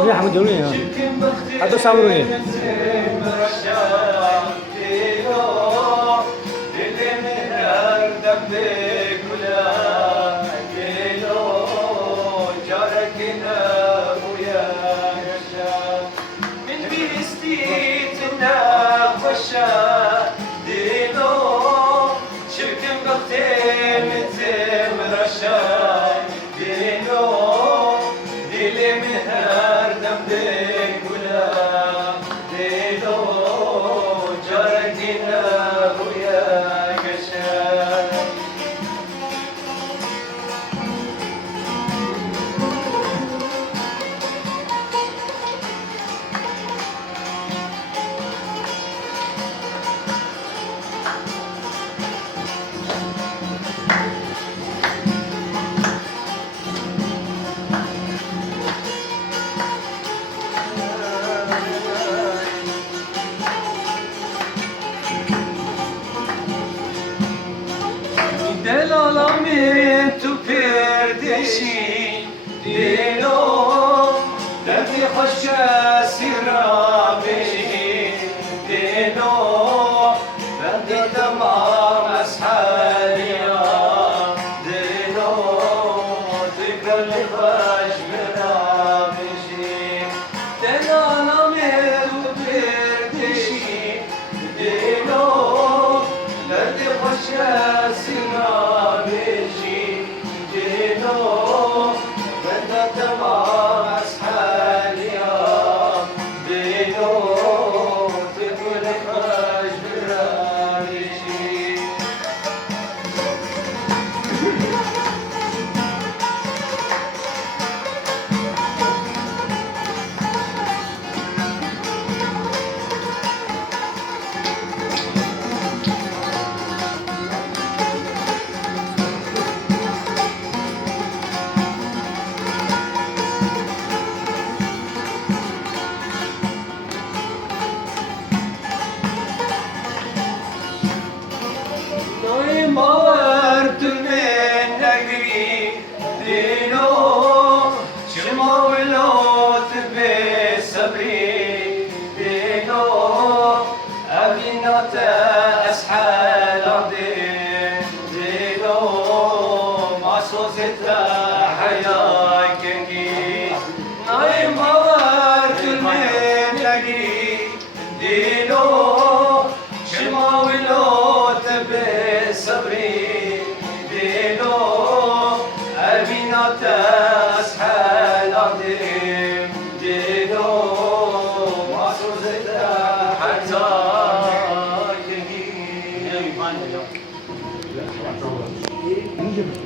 우리 한번 들으네요. 아또 싸우르네. دلالامي تو پردشی دیلو دردی خوش سیرا بشی دیلو بندی تمام اسحالیا دیلو تقبل خوش برا بشی دلالامي تو پردشی دیلو دردی خوش سیرا مارد من نگری دینو شما ولات به صبری دینو ابینات اسحال دینو ما صوزت حیا کنگی نای مارد من نگری دینو شما ولات به صبري دينو أبينات أسحال عظيم دينو معصوص حتى يجي